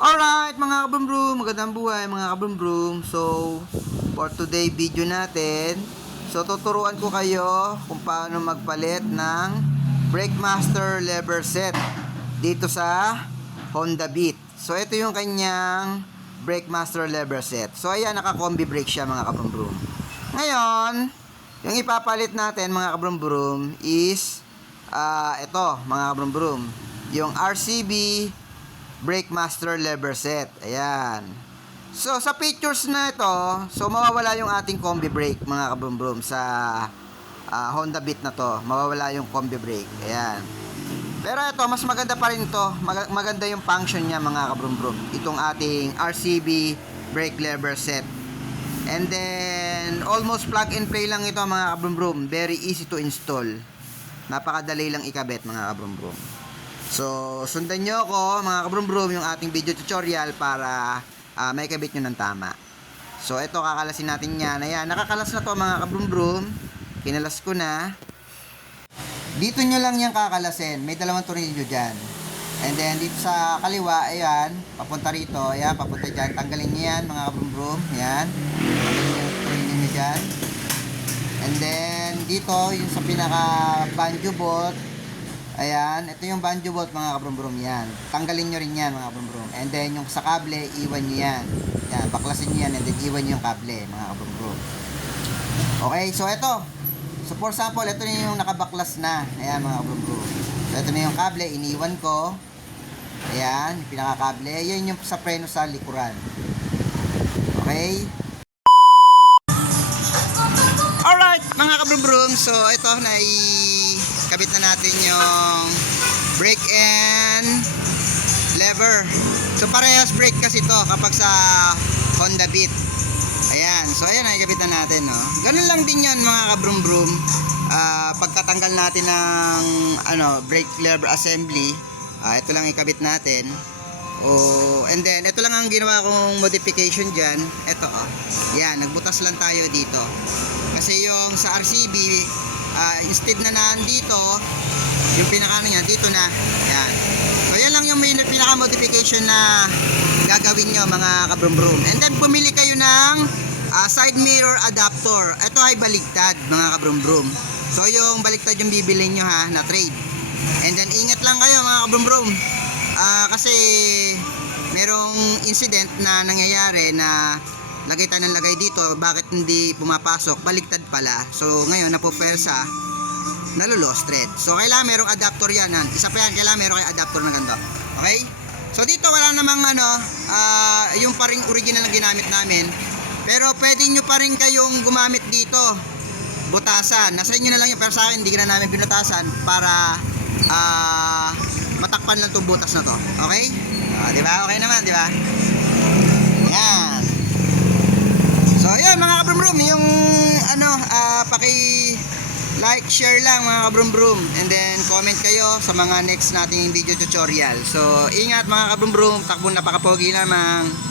Alright mga kabrumbrum, magandang buhay mga kabrumbrum. So, for today video natin, so tuturuan ko kayo kung paano magpalit ng Breakmaster lever set dito sa Honda Beat. So, ito yung kanyang Breakmaster lever set. So, ayan, naka-combi brake siya mga kabrumbrum. Ngayon, yung ipapalit natin mga kabrumbrum is ah ito mga kabrumbrum. Yung RCB Breakmaster lever set. Ayan. So, sa pictures na ito, so mawawala yung ating combi brake mga kabrumbrum sa ah, Honda Beat na to. Mawawala yung combi brake. Ayan. Pero ito, mas maganda pa rin to. Mag- maganda yung function niya mga kabrumbrum. Itong ating RCB brake lever set. And then, almost plug and play lang ito mga kabrumbrum. Very easy to install. Napakadali lang ikabit mga kabrumbrum. So, sundan nyo ako mga kabrumbrum yung ating video tutorial para ah, may kabit nyo ng tama. So, ito kakalasin natin yan. Ayan, nakakalas na to mga kabrumbrum. Kinalas ko na. Dito nyo lang yan kakalasin. May dalawang tornilyo dyan. And then, dito sa kaliwa, ayan, papunta rito. Ayan, papunta dyan. Tanggalin nyo yan mga kabrumbrum. Ayan. Tornilyo nyo dyan. And then, dito, yung sa pinaka banjo bolt, Ayan, ito yung banjo bolt mga kabrumbrum yan. Tanggalin nyo rin yan mga kabrumbrum. And then yung sa kable, iwan nyo yan. Yan, baklasin nyo yan and then iwan nyo yung kable mga kabrumbrum. Okay, so ito. So for example, ito na yung nakabaklas na. Ayan mga kabrumbrum. So ito na yung kable, iniwan ko. Ayan, yung pinakakable. Yan yung sa preno sa likuran. Okay? Alright, mga kabrumbrum. So, ito na kabit na natin yung brake and lever. So, parehas brake kasi to kapag sa Honda Beat. Ayan. So, ayan, nakikabit na natin, no? Ganun lang din yan, mga kabrumbrum. Ah, pagkatanggal natin ng ano, brake lever assembly, ah, ito lang ikabit natin. Oh, and then ito lang ang ginawa kong modification diyan. Ito oh. Yan, nagbutas lang tayo dito. Kasi yung sa RCB, ah, instead na nandito, yung pinaka niya dito na. Yan. So yan lang yung pinaka modification na gagawin nyo mga kabrumbrum. And then pumili kayo ng ah, side mirror adapter. Ito ay baligtad mga kabrumbrum. So yung baligtad yung bibili nyo ha na trade. And then ingat lang kayo mga kabrumbrum. Ah, kasi merong incident na nangyayari na lagay tayo ng lagay dito, bakit hindi pumapasok? Baligtad pala. So ngayon napupersa, nalulost thread. So kailangan merong adapter yan. han. Isa pa yan, kailangan meron kayong adapter na ganito. Okay? So dito wala namang ano, ah, yung pa rin original na ginamit namin. Pero pwede nyo pa rin kayong gumamit dito. Butasan. Nasa inyo na lang yun. Pero sa akin, hindi na namin binutasan para ah, matakpan lang itong butas na to. Okay? Ah, di ba? Okay naman, di ba? Yan. Ayun mga kabrum-brum, yung ano, ah, paki like, share lang mga kabrum-brum and then comment kayo sa mga next nating video tutorial. So, ingat mga kabrum-brum, takbo napakapogi lamang.